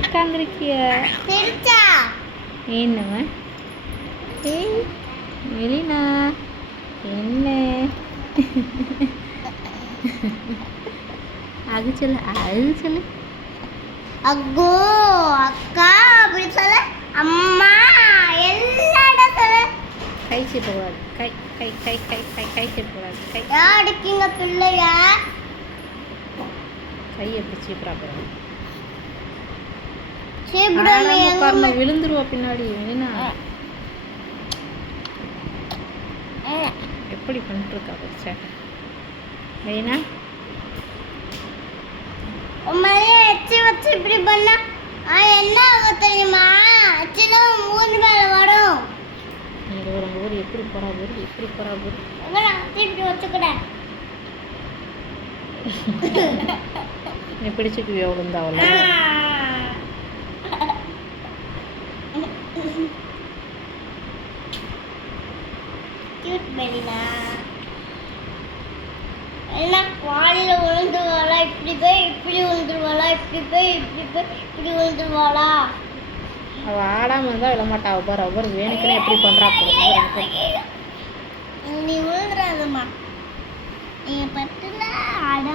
உட்காந்துருக்கிய என்னம்மா? ஏய் மெலினா என்ன அது சொல்லு அது சொல்லு. அக்கோ அக்கா அப்படி சொல்ல. அம்மா எல்லாரும் சொல்ல. கை சீப்பக்கூடாது. கை கை கை கை கை கை சீப்பக்கூடாது. கை யாருக்கீங்க பிள்ளையா? கை எப்படி சீப்பரா போகிறாங்க? விழுந்துருவா பின்னாடி. என்ன எப்படி பண்ணிட்டுருக்கா பச்சை வேணா? உண்மையிலே எச்சி வச்சு இப்படி பண்ணா என்ன ஆகும் தெரியுமா? எச்சிலும் மூணு மேலே வரும். இங்கே ஒரு ஊர் எப்படி போகிறா ஊர் எப்படி போகிறா ஊர் இப்படி வச்சுக்கிறேன். நீ பிடிச்சிக்குவியா விழுந்தாவல? கியூட் மெலினா. என்ன வாளியில விழுந்துருவாளா? இப்படி போய் இப்படி விழுந்துருவாளா? இப்படி போய் இப்படி போய் இப்படி விழுந்துருவாளா? அவள் ஆடாமல் இருந்தால் விழமாட்டா. ஒவ்வொரு ஒவ்வொரு வேணுக்குன்னு எப்படி பண்ணுறா போகிறோம். நீ விழுந்துடாதம்மா. நீ பத்துல ஆட